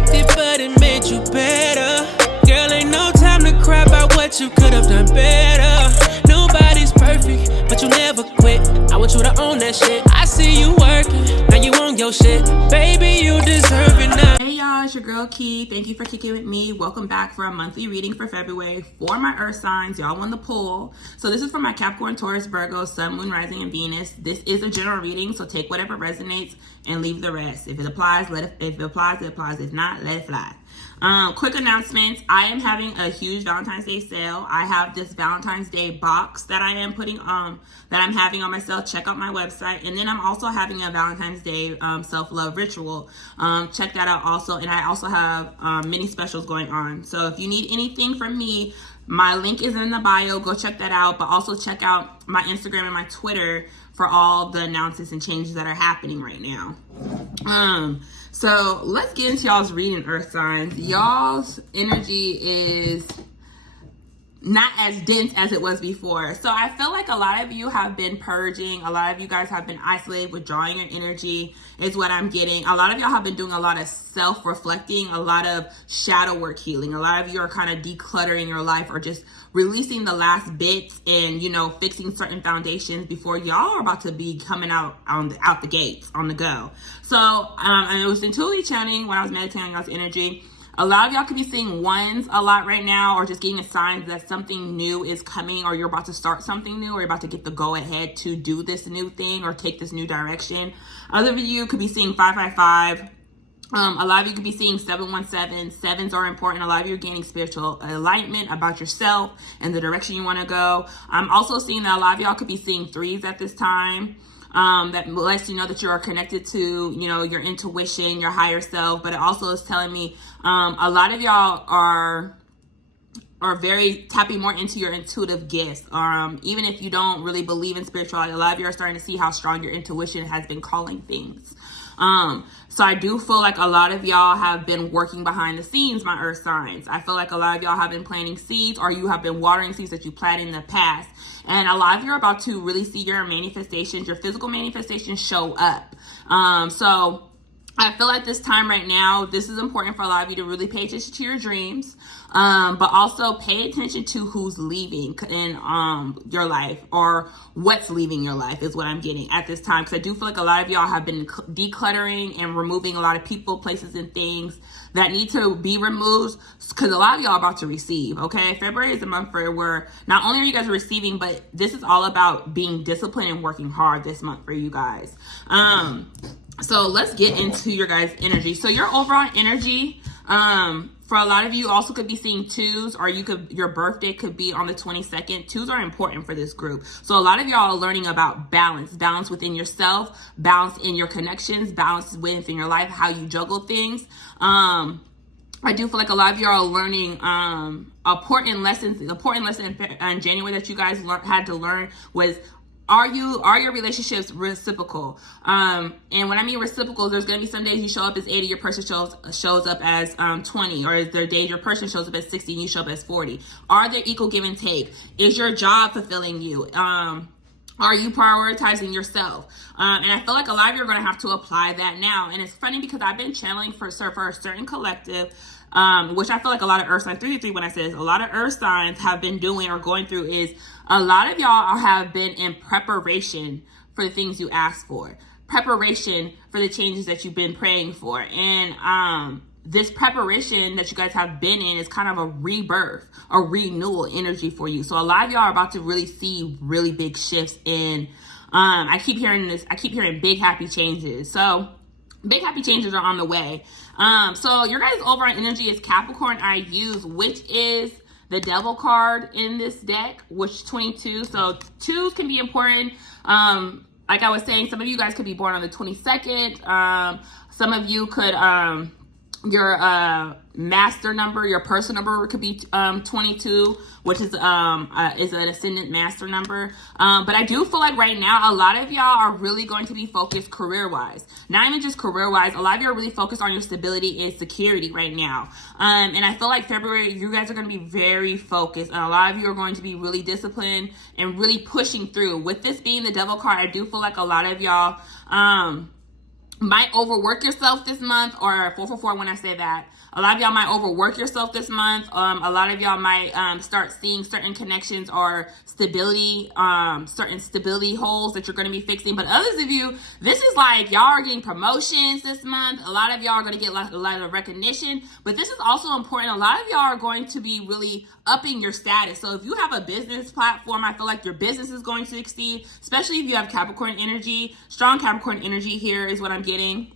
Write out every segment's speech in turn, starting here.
perfected, but it made you better. Girl, ain't no time to cry about what you could have done better. Nobody's perfect, but you never quit. I want you to own that shit. I see you working, now you own your shit. Baby, you deserve it now. Hey y'all, it's your girl Key. Thank you for kicking with me. Welcome back for a monthly reading for February for my earth signs. Y'all won the poll. So this is for my Capricorn, Taurus, Virgo, Sun, Moon, Rising, and Venus. This is a general reading, so take whatever resonates and leave the rest. If it applies, if it applies, it applies. If not, let it fly. Quick announcements. I am having a huge Valentine's Day sale. I have this Valentine's Day box that I am putting that I'm having on my sale. Check out my website. And then I'm also having a Valentine's Day self-love ritual. Check that out also. And I also have mini specials going on. So if you need anything from me, my link is in the bio. Go check that out. But also check out my Instagram and my Twitter for all the announcements and changes that are happening right now. So let's get into y'all's reading, earth signs. Y'all's energy is not as dense as it was before. So I feel like a lot of you have been purging. A lot of you guys have been isolated, withdrawing your energy is what I'm getting. A lot of y'all have been doing a lot of self-reflecting, a lot of shadow work healing. A lot of you are kind of decluttering your life or just releasing the last bits and, you know, fixing certain foundations before y'all are about to be coming out the gates, on the go. So I was intuitively channeling when I was meditating on y'all's energy. A lot of y'all could be seeing ones a lot right now, or just getting a sign that something new is coming, or you're about to start something new, or you're about to get the go ahead to do this new thing or take this new direction. Other of you could be seeing 555. A lot of you could be seeing 717. Sevens are important. A lot of you are gaining spiritual alignment about yourself and the direction you want to go. I'm also seeing that a lot of y'all could be seeing threes at this time. That lets you know that you are connected to, you know, your intuition, your higher self. But it also is telling me a lot of y'all are very tapping more into your intuitive gifts. Even if you don't really believe in spirituality, a lot of you are starting to see how strong your intuition has been calling things. So I do feel like a lot of y'all have been working behind the scenes, my earth signs. I feel like a lot of y'all have been planting seeds, or you have been watering seeds that you planted in the past. And a lot of you are about to really see your manifestations, your physical manifestations show up. So I feel like this time right now, this is important for a lot of you to really pay attention to your dreams, but also pay attention to who's leaving in your life, or what's leaving your life is what I'm getting at this time. Because I do feel like a lot of y'all have been decluttering and removing a lot of people, places, and things that need to be removed, because a lot of y'all are about to receive, okay? February is a month where not only are you guys receiving, but this is all about being disciplined and working hard this month for you guys. So let's get into your guys' energy. So your overall energy, for a lot of you also could be seeing twos, or your birthday could be on the 22nd. Twos are important for this group. So a lot of y'all are learning about balance within yourself, balance in your connections, balance within your life, how you juggle things. I do feel like a lot of you are learning important lessons. The important lesson in January that you guys had to learn was, are your relationships reciprocal? And when I mean reciprocal, there's going to be some days you show up as 80, your person shows up as 20, or is there days your person shows up as 60 and you show up as 40? Are there equal give and take? Is your job fulfilling you? Are you prioritizing yourself? And I feel like a lot of you are going to have to apply that now. And it's funny because I've been channeling for a certain collective, which I feel like a lot of earth signs, 3 when I say this, a lot of earth signs have been doing or going through is, a lot of y'all have been in preparation for the things you asked for, preparation for the changes that you've been praying for. And this preparation that you guys have been in is kind of a rebirth, a renewal energy for you. So a lot of y'all are about to really see really big shifts in, I keep hearing big happy changes. So big happy changes are on the way. So your guys' overall energy is Capricorn Ayyyokeke, which is the devil card in this deck, which 22. So twos can be important. Like I was saying, some of you guys could be born on the 22nd. Some of you could, your master number, your personal number could be 22, which is an ascendant master number. But I do feel like right now, a lot of y'all are really going to be focused career-wise. Not even just career-wise, a lot of you are really focused on your stability and security right now. And I feel like February, you guys are going to be very focused. And a lot of you are going to be really disciplined and really pushing through. With this being the devil card, I do feel like a lot of y'all, might overwork yourself this month, or 444 when I say that. A lot of y'all might overwork yourself this month. A lot of y'all might start seeing certain connections or stability, certain stability holes that you're going to be fixing. But others of you, this is like y'all are getting promotions this month. A lot of y'all are going to get a lot of recognition. But this is also important. A lot of y'all are going to be really upping your status. So if you have a business platform, I feel like your business is going to exceed, especially if you have Capricorn energy. Strong Capricorn energy here is what I'm getting.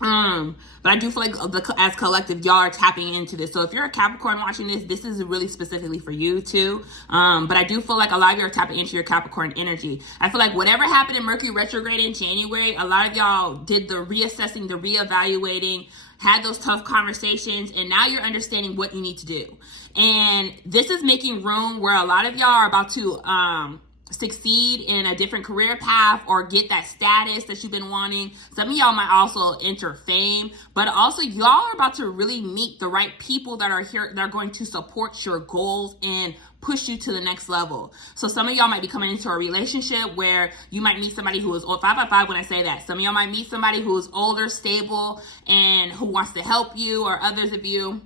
But I do feel like as collective, y'all are tapping into this. So if you're a Capricorn watching this, this is really specifically for you too. But I do feel like a lot of you are tapping into your Capricorn energy. I feel like whatever happened in Mercury retrograde in January, a lot of y'all did the reassessing, the reevaluating, had those tough conversations, and now you're understanding what you need to do. And this is making room where a lot of y'all are about to, succeed in a different career path or get that status that you've been wanting. Some of y'all might also enter fame, but also y'all are about to really meet the right people that are here that are going to support your goals and push you to the next level. So some of y'all might be coming into a relationship where you might meet somebody who is old. 555 when I say that. Some of y'all might meet somebody who is older, stable, and who wants to help you, or others of you.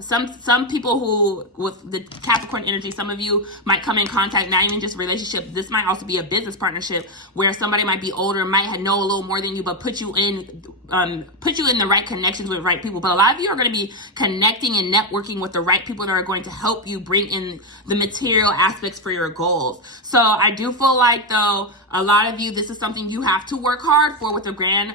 Some people who, with the Capricorn energy, some of you might come in contact, not even just relationship. This might also be a business partnership where somebody might be older, might know a little more than you, but put you in the right connections with the right people. But a lot of you are going to be connecting and networking with the right people that are going to help you bring in the material aspects for your goals. So I do feel like, though, a lot of you, this is something you have to work hard for with the Grand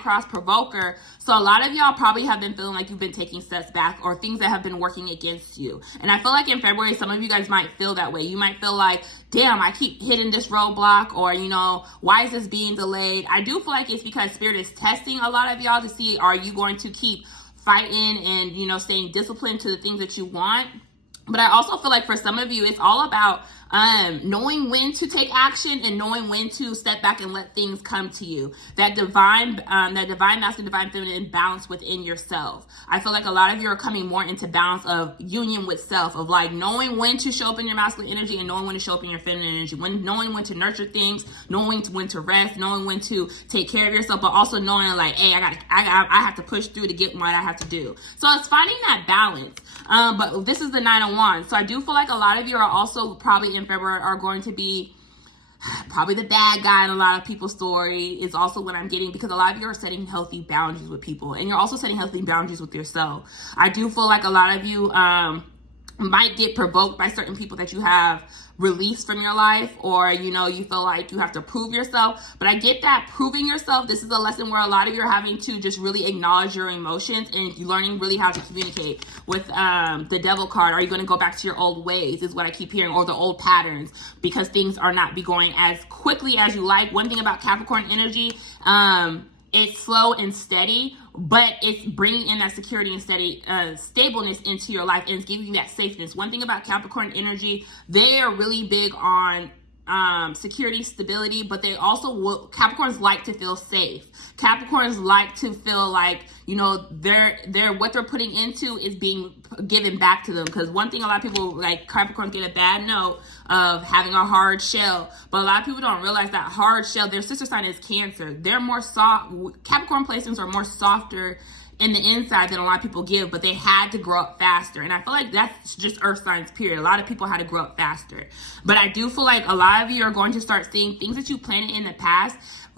Cross Provoker. So a lot of y'all probably have been feeling like you've been taking steps back, or things that have been working against you. And I feel like in February, some of you guys might feel that way. You might feel like, damn, I keep hitting this roadblock, or, why is this being delayed? I do feel like it's because Spirit is testing a lot of y'all to see, are you going to keep fighting and, staying disciplined to the things that you want? But I also feel like for some of you, it's all about knowing when to take action and knowing when to step back and let things come to you. That divine masculine, divine feminine balance within yourself. I feel like a lot of you are coming more into balance of union with self, of like knowing when to show up in your masculine energy and knowing when to show up in your feminine energy. Knowing when to nurture things, knowing when to rest, knowing when to take care of yourself, but also knowing like, hey, I have to push through to get what I have to do. So it's finding that balance. But this is the 9 of Wands. So I do feel like a lot of you are also probably in February are going to be probably the bad guy in a lot of people's story, is also what I'm getting, because a lot of you are setting healthy boundaries with people, and you're also setting healthy boundaries with yourself. I do feel like a lot of you might get provoked by certain people that you have released from your life, or you feel like you have to prove yourself. But I get that proving yourself, this is a lesson where a lot of you are having to just really acknowledge your emotions and learning really how to communicate. With the Devil card, are you going to go back to your old ways, is what I keep hearing, or the old patterns, because things are not be going as quickly as you like. One thing about Capricorn energy, it's slow and steady, but it's bringing in that security and steady stableness into your life, and it's giving you that safeness. One thing about Capricorn energy, they are really big on security, stability, but they also Capricorns like to feel safe. Capricorns like to feel like they're what they're putting into is being given back to them. Because one thing a lot of people like Capricorns get a bad note of having a hard shell, but a lot of people don't realize that hard shell, their sister sign is Cancer. They're more soft. Capricorn placements are more softer in the inside than a lot of people give, but they had to grow up faster. And I feel like that's just earth signs, period. A lot of people had to grow up faster. But I do feel like a lot of you are going to start seeing things that you planted in the past.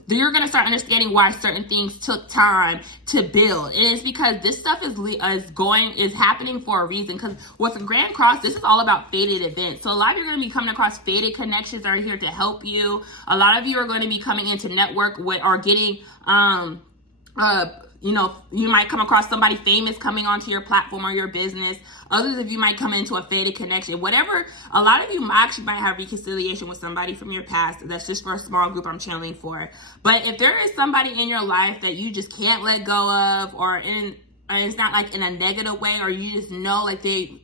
You're going to start understanding why certain things took time to build. And it's because this stuff is happening for a reason. Because with the Grand Cross, this is all about fated events. So a lot of you are going to be coming across fated connections that are here to help you. A lot of you are going to be coming into network with, or getting, you might come across somebody famous coming onto your platform or your business. Others of you might come into a fated connection. Whatever, a lot of you actually might have reconciliation with somebody from your past. That's just for a small group I'm channeling for. But if there is somebody in your life that you just can't let go of, or it's not like in a negative way, or you just know like they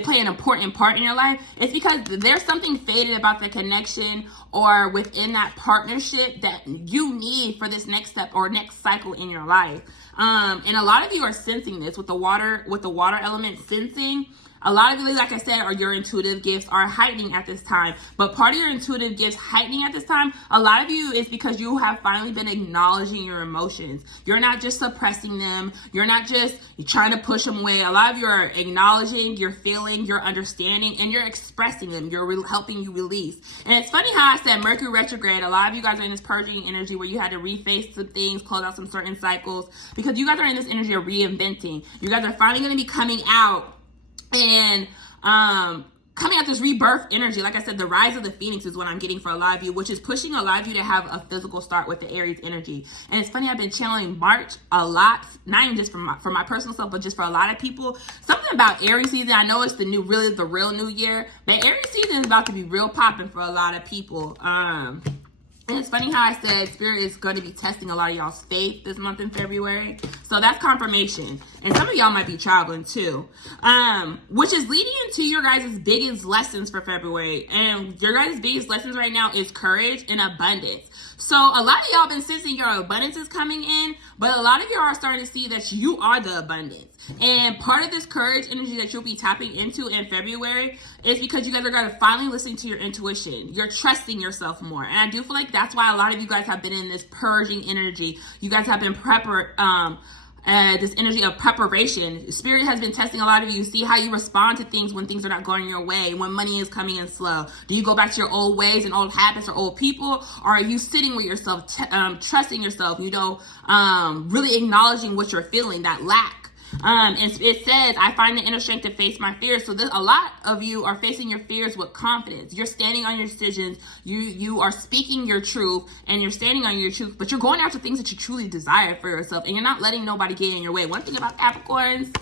play an important part in your life, it's because there's something fated about the connection or within that partnership that you need for this next step or next cycle in your life. And a lot of you are sensing this with the water element sensing. A lot of you, like I said, are your intuitive gifts are heightening at this time. But part of your intuitive gifts heightening at this time, a lot of you is because you have finally been acknowledging your emotions. You're not just suppressing them. You're not just trying to push them away. A lot of you are acknowledging, you're feeling, you're understanding, and you're expressing them. You're helping you release. And it's funny how I said Mercury retrograde. A lot of you guys are in this purging energy where you had to reface some things, close out some certain cycles, because you guys are in this energy of reinventing. You guys are finally going to be coming out and coming out this rebirth energy. Like I said, the rise of the phoenix is what I'm getting for a lot of you, which is pushing a lot of you to have a physical start with the Aries energy. And it's funny, I've been channeling March a lot, not even just for my personal self, but just for a lot of people. Something about Aries season, I know it's the real new year, but Aries season is about to be real popping for a lot of people. And it's funny how I said Spirit is going to be testing a lot of y'all's faith this month in February. So that's confirmation. And some of y'all might be traveling too. Which is leading into your guys' biggest lessons for February. And your guys' biggest lessons right now is courage and abundance. So a lot of y'all been sensing your abundance is coming in, but a lot of y'all are starting to see that you are the abundance. And part of this courage energy that you'll be tapping into in February is because you guys are going to finally listen to your intuition. You're trusting yourself more. And I do feel like that's why a lot of you guys have been in this purging energy. You guys have been this energy of preparation. Spirit has been testing a lot of you. See how you respond to things when things are not going your way, when money is coming in slow. Do you go back to your old ways and old habits or old people? Or are you sitting with yourself, trusting yourself, really acknowledging what you're feeling, that lack? And it says, I find the inner strength to face my fears. So a lot of you are facing your fears with confidence. You're standing on your decisions. You are speaking your truth and you're standing on your truth, but you're going after things that you truly desire for yourself, and you're not letting nobody get in your way. One thing about Capricorns,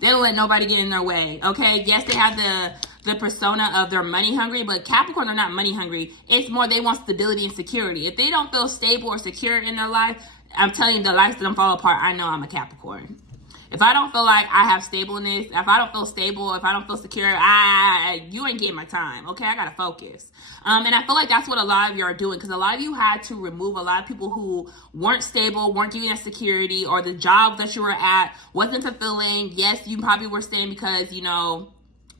they don't let nobody get in their way. Okay. Yes, they have the persona of they're money hungry, but Capricorn are not money hungry. It's more they want stability and security. If they don't feel stable or secure in their life, I'm telling you, the life's gonna fall apart. I know I'm a Capricorn. If I don't feel like I have stableness, if I don't feel stable, if I don't feel secure, you ain't getting my time, okay? I gotta focus. And I feel like that's what a lot of you are doing, because a lot of you had to remove a lot of people who weren't stable, weren't giving that security, or the job that you were at wasn't fulfilling. Yes, you probably were staying because,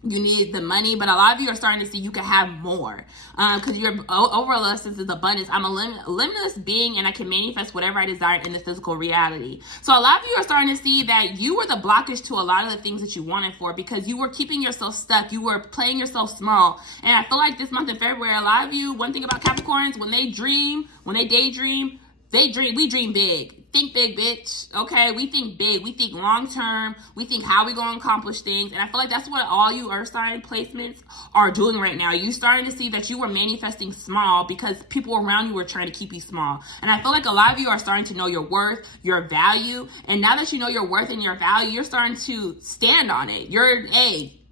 you need the money, but a lot of you are starting to see you can have more because your overall essence is abundance. I'm a limitless being, and I can manifest whatever I desire in the physical reality. So a lot of you are starting to see that you were the blockage to a lot of the things that you wanted for, because you were keeping yourself stuck. You were playing yourself small. And I feel like this month in February, a lot of you, one thing about Capricorns, when they daydream, we dream big. Think big, bitch. Okay, we think big. We think long term. We think how we gonna accomplish things. And I feel like that's what all you earth sign placements are doing right now. You starting to see that you were manifesting small because people around you were trying to keep you small. And I feel like a lot of you are starting to know your worth, your value. And now that you know your worth and your value, you're starting to stand on it.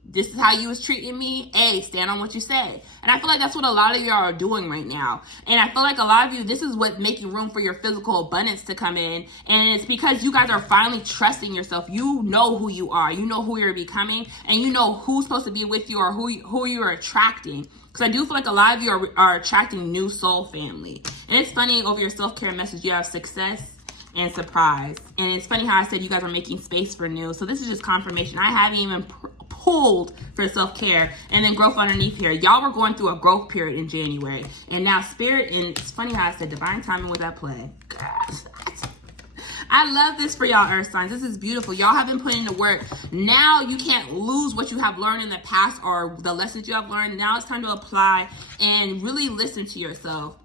This is how you was treating me. Stand on what you say. And I feel like that's what a lot of y'all are doing right now. And I feel like a lot of you, this is what's making room for your physical abundance to come in. And it's because you guys are finally trusting yourself. You know who you are. You know who you're becoming. And you know who's supposed to be with you, or who you're attracting. Because I do feel like a lot of you are attracting new soul family. And it's funny, over your self-care message, you have success and surprise. And it's funny how I said you guys are making space for new. So this is just confirmation. I haven't even pulled for self-care. And then growth underneath here. Y'all were going through a growth period in January. And now Spirit, and it's funny how I said divine timing with that play. I love this for y'all earth signs. This is beautiful. Y'all have been putting in the work. Now you can't lose what you have learned in the past or the lessons you have learned. Now it's time to apply and really listen to yourself.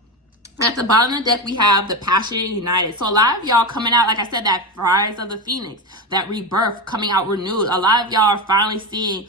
At the bottom of the deck, we have the passionate united. So a lot of y'all coming out, like I said, that rise of the phoenix, that rebirth, coming out renewed. A lot of y'all are finally seeing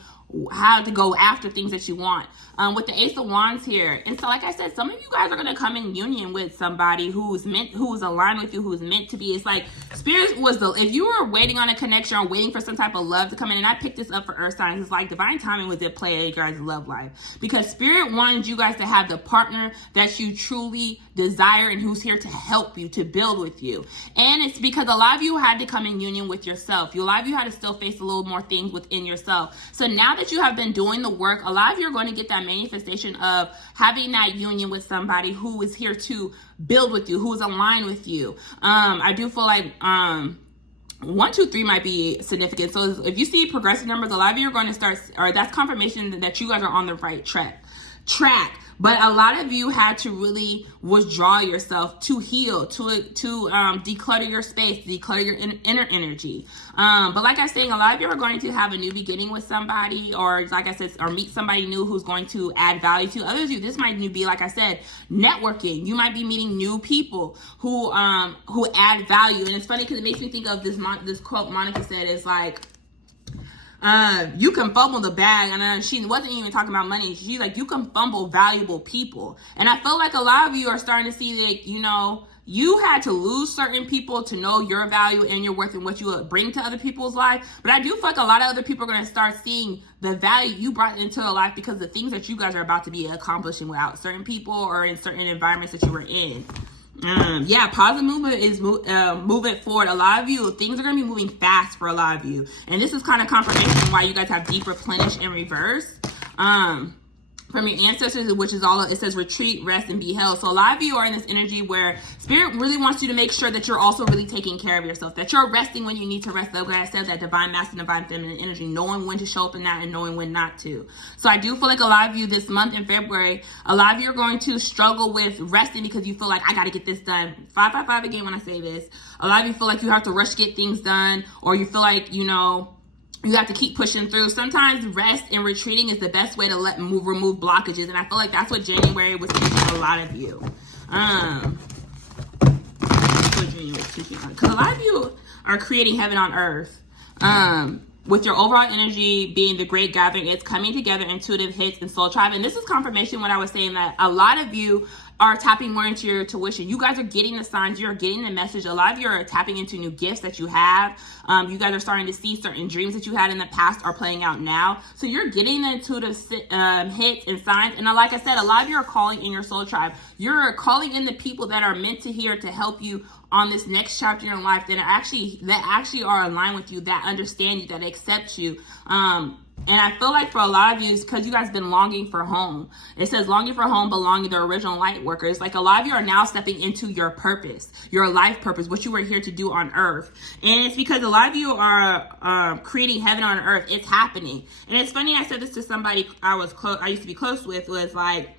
how to go after things that you want. With the Ace of Wands here. And so, like I said, some of you guys are going to come in union with somebody who's aligned with you, who's meant to be. It's like Spirit was if you were waiting on a connection or waiting for some type of love to come in, and I picked this up for earth signs, it's like divine timing was at play in your guys' love life. Because Spirit wanted you guys to have the partner that you truly desire and who's here to help you, to build with you. And it's because a lot of you had to come in union with yourself. A lot of you had to still face a little more things within yourself. So now that you have been doing the work, a lot of you are going to get that manifestation of having that union with somebody who is here to build with you, who is aligned with you. I do feel like 1, 2, 3 might be significant. So if you see progressive numbers, a lot of you are going to start, or that's confirmation that you guys are on the right track. But a lot of you had to really withdraw yourself to heal, to declutter your space, declutter your inner energy. But like I was saying, a lot of you are going to have a new beginning with somebody, or like I said, or meet somebody new who's going to add value to others. This might be, like I said, networking. You might be meeting new people who add value. And it's funny because it makes me think of this quote Monica said is like, you can fumble the bag, and she wasn't even talking about money. She's like, you can fumble valuable people. And I feel like a lot of you are starting to see that, you know, you had to lose certain people to know your value and your worth and what you bring to other people's life. But I do feel like a lot of other people are going to start seeing the value you brought into their life because of the things that you guys are about to be accomplishing without certain people or in certain environments that you were in. Positive movement is moving forward. A lot of you, things are going to be moving fast for a lot of you. And this is kind of confirmation why you guys have deep replenish and reverse. From your ancestors, which is all, it says retreat, rest, and be held. So a lot of you are in this energy where spirit really wants you to make sure that you're also really taking care of yourself, that you're resting when you need to rest. Like I said, that divine masculine, divine feminine energy, knowing when to show up in that and knowing when not to. So I do feel like a lot of you this month in February, a lot of you are going to struggle with resting because you feel like, I got to get this done. 555 again when I say this. A lot of you feel like you have to rush to get things done, or you feel like, you know, you have to keep pushing through. Sometimes rest and retreating is the best way to remove blockages. And I feel like that's what January was teaching a lot of you. Because a lot of you are creating heaven on earth. With your overall energy being the great gathering, it's coming together, intuitive hits, and soul tribe. And this is confirmation when I was saying that a lot of you are tapping more into your tuition. You guys are getting the signs. You're getting the message. A lot of you are tapping into new gifts that you have. You guys are starting to see certain dreams that you had in the past are playing out now. So you're getting the intuitive hits and signs. And like I said, a lot of you are calling in your soul tribe. You're calling in the people that are meant to hear to help you on this next chapter in your life that actually are aligned with you, that understand you, that accept you. And I feel like for a lot of you, it's because you guys have been longing for home. It says longing for home, belonging to the original light workers. Like a lot of you are now stepping into your purpose, your life purpose, what you were here to do on earth. And it's because a lot of you are creating heaven on earth. It's happening. And it's funny, I said this to somebody I used to be close with, was like,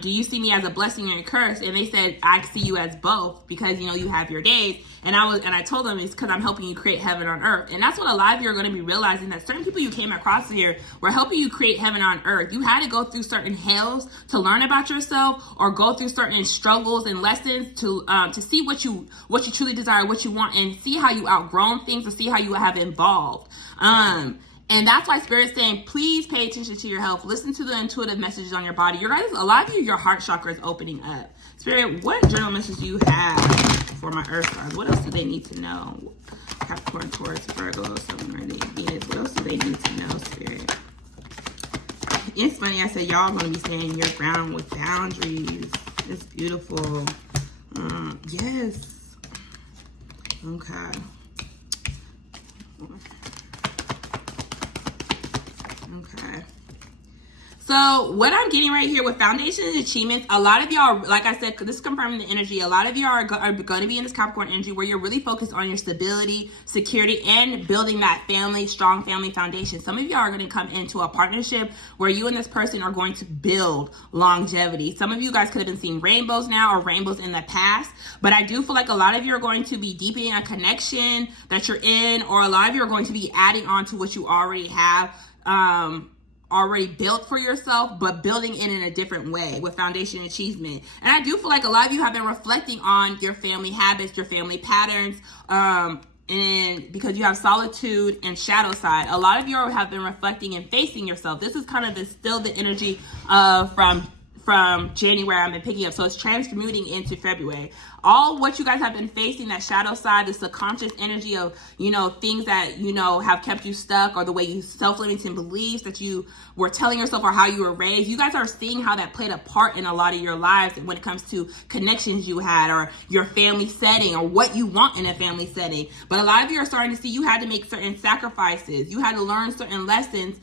do you see me as a blessing or a curse? And they said, I see you as both, because, you know, you have your days. And I told them it's because I'm helping you create heaven on earth. And that's what a lot of you are going to be realizing, that certain people you came across here were helping you create heaven on earth. You had to go through certain hells to learn about yourself, or go through certain struggles and lessons to see what you truly desire, what you want, and see how you outgrown things, or see how you have evolved. And that's why Spirit's saying, please pay attention to your health. Listen to the intuitive messages on your body. A lot of you, your heart chakra is opening up. Spirit, what journal message do you have for my earth signs? What else do they need to know? Capricorn, Taurus, Virgo, Sun, Venus. What else do they need to know, Spirit? It's funny, I said y'all going to be staying your ground with boundaries. It's beautiful. Yes. Okay. Okay. So what I'm getting right here with foundation and achievements, a lot of y'all, like I said, this is confirming the energy. A lot of y'all are going to be in this Capricorn energy where you're really focused on your stability, security, and building that strong family foundation. Some of y'all are going to come into a partnership where you and this person are going to build longevity. Some of you guys could have been seeing rainbows now, or rainbows in the past. But I do feel like a lot of you are going to be deepening a connection that you're in, or a lot of you are going to be adding on to what you already have already built for yourself, but building it in a different way with foundation achievement. And I do feel like a lot of you have been reflecting on your family habits, your family patterns, and because you have solitude and shadow side, a lot of you have been reflecting and facing yourself. This is kind of still the energy from January I've been picking up. So it's transmuting into February. All what you guys have been facing, that shadow side, the subconscious energy of, you know, things that, you know, have kept you stuck, or the way you self-limiting beliefs that you were telling yourself, or how you were raised. You guys are seeing how that played a part in a lot of your lives when it comes to connections you had, or your family setting, or what you want in a family setting. But a lot of you are starting to see you had to make certain sacrifices. You had to learn certain lessons,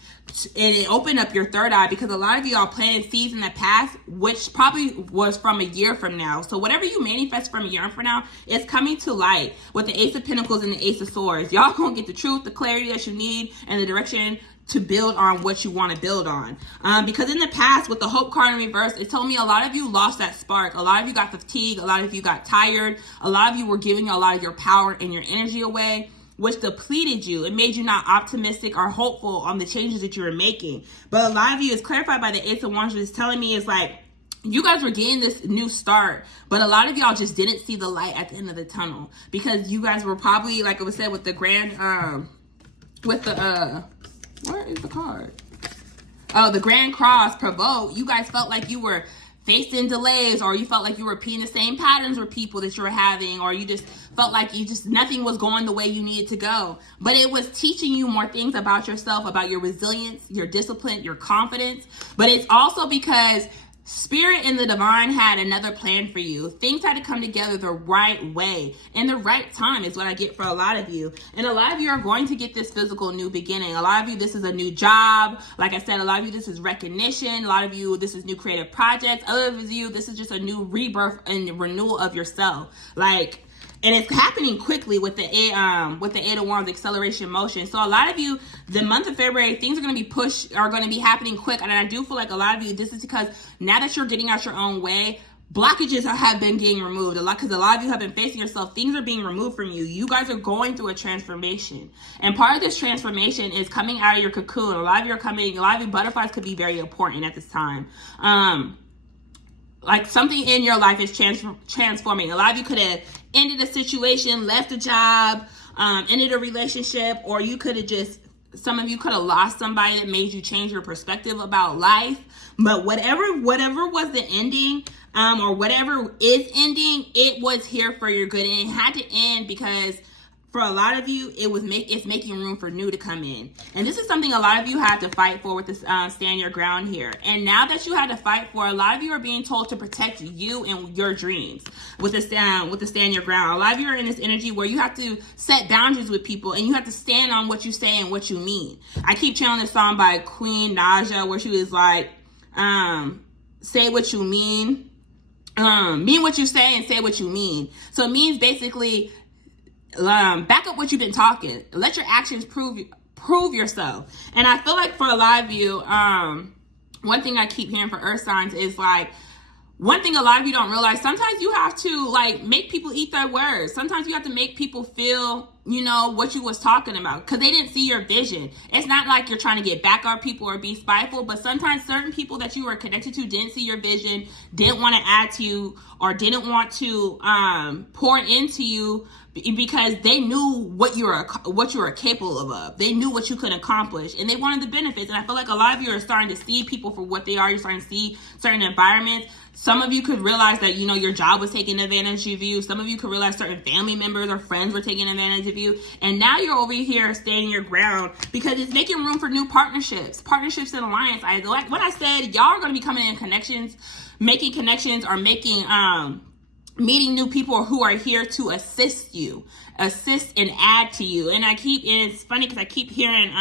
and it opened up your third eye, because a lot of you all planted seeds in the past, which probably was from a year from now. So whatever you manifest from a year from now, it's coming to light with the Ace of Pentacles and the Ace of Swords. Y'all gonna get the truth, the clarity that you need, and the direction to build on what you want to build on. Because in the past, with the Hope card in reverse, it told me a lot of you lost that spark. A lot of you got fatigued. A lot of you got tired. A lot of you were giving a lot of your power and your energy away, which depleted you. It made you not optimistic or hopeful on the changes that you were making. But a lot of you, is clarified by the Ace of Wands, is telling me is like, you guys were getting this new start, but a lot of y'all just didn't see the light at the end of the tunnel, because you guys were probably, like it was said with the where is the card? Oh, the Grand Cross provoke. You guys felt like you were facing delays, or you felt like you were repeating the same patterns with people that you were having, or you just felt like nothing was going the way you needed to go. But it was teaching you more things about yourself, about your resilience, your discipline, your confidence. But it's also because Spirit and the divine had another plan for you. Things had to come together the right way in the right time is what I get for a lot of you. And a lot of you are going to get this physical new beginning. A lot of you, this is a new job. Like I said, a lot of you, this is recognition. A lot of you, this is new creative projects. Others of you, this is just a new rebirth and renewal of yourself. And it's happening quickly with the Eight of Wands, acceleration motion. So a lot of you, the month of February, things are going to be happening quick. And I do feel like a lot of you, this is because now that you're getting out your own way, blockages have been getting removed. Because a lot of you have been facing yourself. Things are being removed from you. You guys are going through a transformation. And part of this transformation is coming out of your cocoon. A lot of you butterflies could be very important at this time. Like something in your life is transforming. A lot of you could have ended a situation, left a job, ended a relationship, or some of you could have lost somebody that made you change your perspective about life. But whatever was the ending, or whatever is ending, it was here for your good. And it had to end because for a lot of you, it's making room for new to come in. And this is something a lot of you had to fight for with this stand your ground here. And now that you had to fight for, a lot of you are being told to protect you and your dreams with the stand your ground. A lot of you are in this energy where you have to set boundaries with people, and you have to stand on what you say and what you mean. I keep channeling this song by Queen Naja where she was like, say what you mean what you say and say what you mean. So it means basically, back up what you've been talking. Let your actions prove yourself. And I feel like for a lot of you, one thing I keep hearing for earth signs is like, one thing a lot of you don't realize, sometimes you have to make people eat their words. Sometimes you have to make people feel, what you was talking about, because they didn't see your vision. It's not like you're trying to get back on people or be spiteful, but sometimes certain people that you were connected to didn't see your vision, didn't want to add to you, or didn't want to pour into you because they knew what you were capable of. They knew what you could accomplish, and they wanted the benefits. And I feel like a lot of you are starting to see people for what they are. You're starting to see certain environments. Some of you could realize that, your job was taking advantage of you. Some of you could realize certain family members or friends were taking advantage of you. And now you're over here standing your ground because it's making room for new partnerships and alliance. Like what I said, y'all are going to be coming in connections, making connections, or meeting new people who are here to assist and add to you. And it's funny because I keep hearing,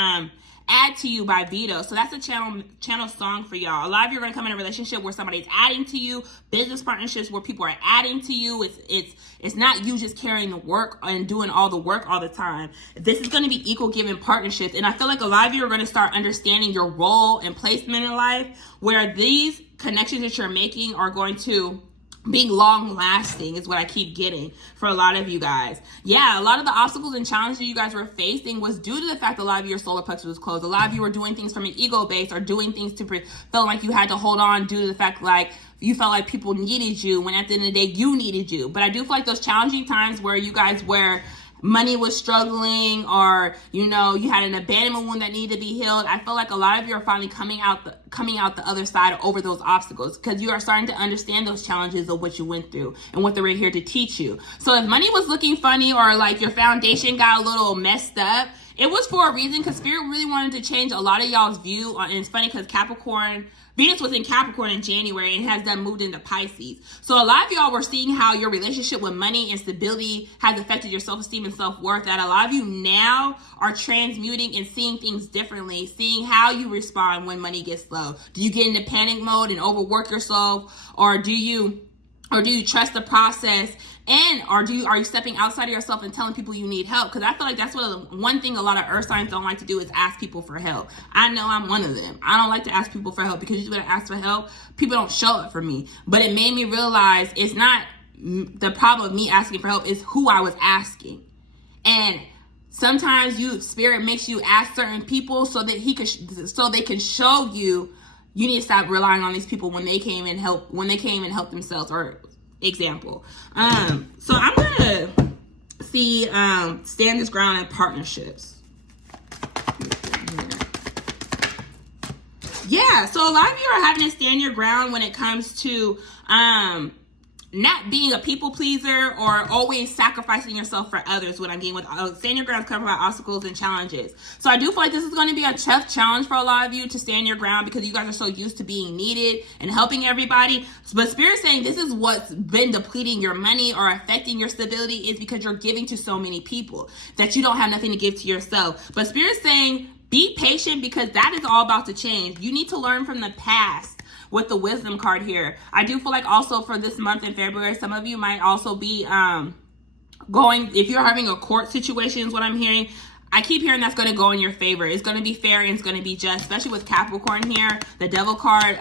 Add to You by Vito. So that's a channel song for y'all. A lot of you are going to come in a relationship where somebody's adding to you, business partnerships where people are adding to you. It's not you just carrying the work and doing all the work all the time. This is going to be equal giving partnerships. And I feel like a lot of you are going to start understanding your role and placement in life, where these connections that you're making are going to being long lasting is what I keep getting for a lot of you guys. Yeah, a lot of the obstacles and challenges you guys were facing was due to the fact that a lot of your solar plexus was closed. A lot of you were doing things from an ego base, or doing things to feel like you had to hold on due to the fact like you felt like people needed you when at the end of the day you needed you. But I do feel like those challenging times where you guys money was struggling, or you had an abandonment wound that needed to be healed, I feel like a lot of you are finally coming out the other side over those obstacles, because you are starting to understand those challenges of what you went through and what they were here to teach you. So if money was looking funny, or like your foundation got a little messed up, it was for a reason, because Spirit really wanted to change a lot of y'all's view. And it's funny because Venus was in Capricorn in January and has then moved into Pisces. So a lot of y'all were seeing how your relationship with money and stability has affected your self-esteem and self-worth, that a lot of you now are transmuting and seeing things differently, seeing how you respond when money gets low. Do you get into panic mode and overwork yourself, or do you Or do you trust the process? And are you stepping outside of yourself and telling people you need help? Because I feel like that's one thing a lot of earth signs don't like to do is ask people for help. I know I'm one of them. I don't like to ask people for help, because usually when I ask for help, people don't show up for me. But it made me realize it's not the problem of me asking for help, is who I was asking. And sometimes spirit makes you ask certain people so they can show you need to stop relying on these people when they came and helped themselves. Or example. So I'm gonna see stand this ground in partnerships. Yeah, so a lot of you are having to stand your ground when it comes to not being a people pleaser or always sacrificing yourself for others. What I'm getting with stand your ground is covered by obstacles and challenges. So I do feel like this is going to be a tough challenge for a lot of you to stand your ground, because you guys are so used to being needed and helping everybody. But Spirit's saying this is what's been depleting your money or affecting your stability, is because you're giving to so many people that you don't have nothing to give to yourself. But Spirit's saying be patient, because that is all about to change. You need to learn from the past. With the wisdom card here, I do feel like also for this month in February, some of you might also be if you're having a court situation, is what I'm hearing. I keep hearing that's going to go in your favor. It's going to be fair and it's going to be just, especially with Capricorn here. The Devil card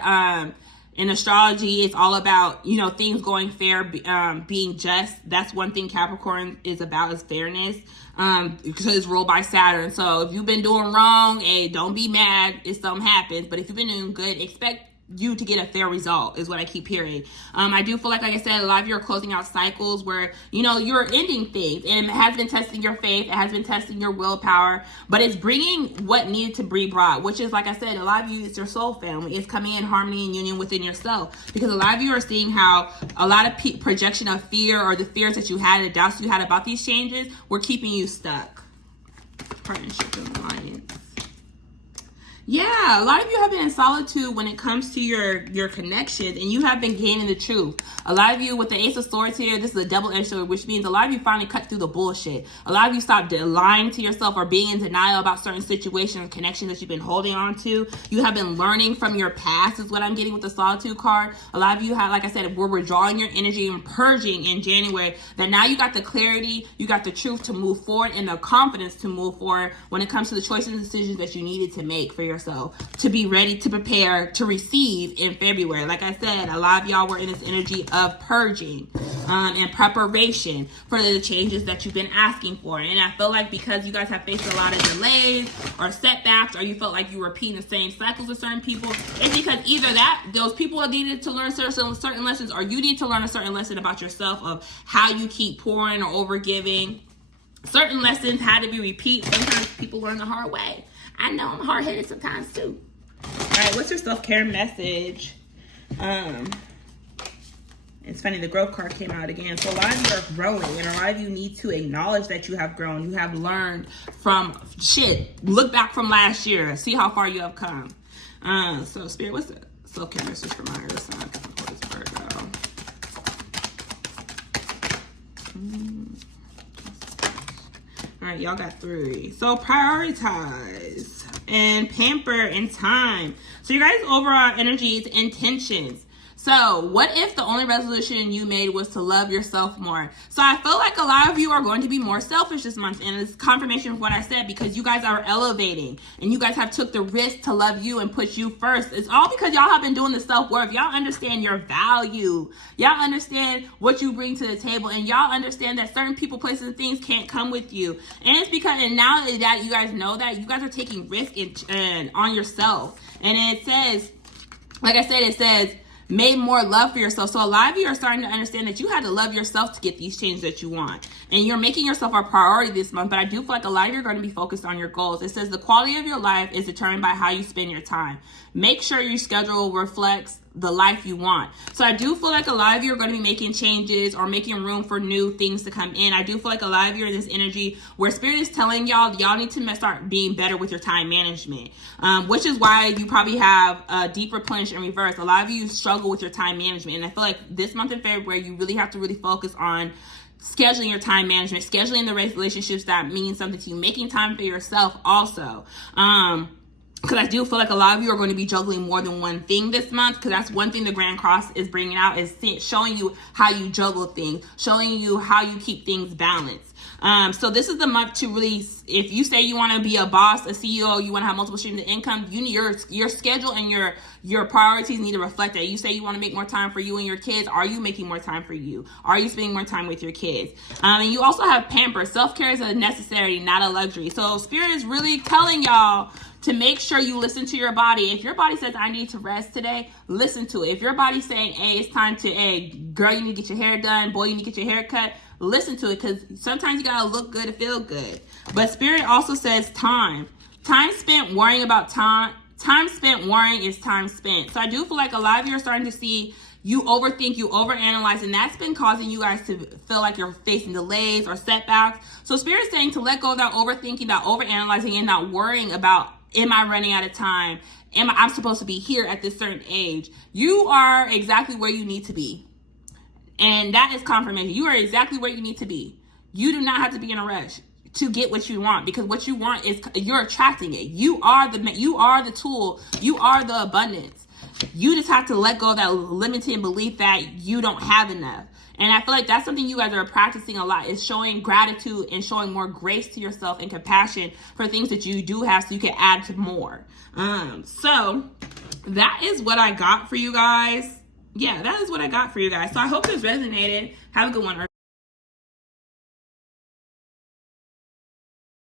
in astrology, it's all about, things going fair, being just. That's one thing Capricorn is about, is fairness, because it's ruled by Saturn. So if you've been doing wrong, hey, don't be mad if something happens. But if you've been doing good, expect you to get a fair result, is what I keep hearing. I do feel like I said, a lot of you are closing out cycles where, you're ending things, and it has been testing your faith. It has been testing your willpower, but it's bringing what needed to be brought, which is, like I said, a lot of you, it's your soul family. It's coming in harmony and union within yourself, because a lot of you are seeing how a lot of projection of fear, or the fears that you had, the doubts you had about these changes, were keeping you stuck. Partnership and alliance. Yeah, a lot of you have been in solitude when it comes to your connections, and you have been gaining the truth. A lot of you with the Ace of Swords here, this is a double-edged sword, which means a lot of you finally cut through the bullshit. A lot of you stopped lying to yourself or being in denial about certain situations or connections that you've been holding on to. You have been learning from your past, is what I'm getting with the Solitude card. A lot of you have, like I said, we're withdrawing your energy and purging in January, that now you got the clarity, you got the truth to move forward, and the confidence to move forward when it comes to the choices and decisions that you needed to make for yourself, to be ready to prepare to receive in February. Like I said, a lot of y'all were in this energy of purging and preparation for the changes that you've been asking for. And I feel like because you guys have faced a lot of delays or setbacks, or you felt like you were repeating the same cycles with certain people, it's because either those people needed to learn certain lessons, or you need to learn a certain lesson about yourself of how you keep pouring or over giving. Certain lessons had to be repeated. Sometimes people learn the hard way. I know I'm hard-headed sometimes too. All right, what's your self-care message? It's funny, the growth card came out again. So a lot of you are growing, and a lot of you need to acknowledge that you have grown. You have learned from shit. Look back from last year. See how far you have come. So Spirit, what's the self-care message for my earth sign? Virgo. All right, y'all got 3. So prioritize and pamper in time. So you guys' overall energy is intentions. So what if the only resolution you made was to love yourself more? So I feel like a lot of you are going to be more selfish this month, and it's confirmation of what I said, because you guys are elevating and you guys have took the risk to love you and put you first. It's all because y'all have been doing the self-work. Y'all understand your value. Y'all understand what you bring to the table, and y'all understand that certain people, places, and things can't come with you. And it's because, and now that you guys know that, you guys are taking risk on yourself. And it says, like I said, it says, made more love for yourself. So a lot of you are starting to understand that you had to love yourself to get these changes that you want. And you're making yourself a priority this month. But I do feel like a lot of you are going to be focused on your goals. It says the quality of your life is determined by how you spend your time. Make sure your schedule reflects the life you want. So I do feel like a lot of you are going to be making changes or making room for new things to come in. I do feel like a lot of you are in this energy where Spirit is telling y'all need to start being better with your time management, which is why you probably have a deep replenish and reverse. A lot of you struggle with your time management, and I feel like this month in February you really have to really focus on scheduling your time management, scheduling the relationships that mean something to you, making time for yourself also. because I do feel like a lot of you are going to be juggling more than one thing this month, because that's one thing the Grand Cross is bringing out, is showing you how you juggle things, showing you how you keep things balanced. So this is the month to really, if you say you want to be a boss, a CEO, you want to have multiple streams of income, you need your schedule and your priorities need to reflect that. You say you want to make more time for you and your kids. Are you making more time for you? Are you spending more time with your kids? And you also have pamper. Self-care is a necessity, not a luxury. So Spirit is really telling y'all to make sure you listen to your body. If your body says, I need to rest today, listen to it. If your body's saying, hey, it's time to, hey, girl, you need to get your hair done. Boy, you need to get your hair cut. Listen to it, because sometimes you gotta look good to feel good. But Spirit also says time. Time spent worrying about time. Time spent worrying is time spent. So I do feel like a lot of you are starting to see you overthink, you overanalyze, and that's been causing you guys to feel like you're facing delays or setbacks. So Spirit's saying to let go of that overthinking, that overanalyzing, and not worrying about, am I running out of time? I'm supposed to be here at this certain age? You are exactly where you need to be. And that is confirmation. You are exactly where you need to be. You do not have to be in a rush to get what you want, because what you want is, you're attracting it. You are the tool. You are the abundance. You just have to let go of that limiting belief that you don't have enough. And I feel like that's something you guys are practicing a lot, is showing gratitude and showing more grace to yourself and compassion for things that you do have, so you can add to more. So that is what I got for you guys. Yeah, that is what I got for you guys. So I hope this resonated. Have a good one.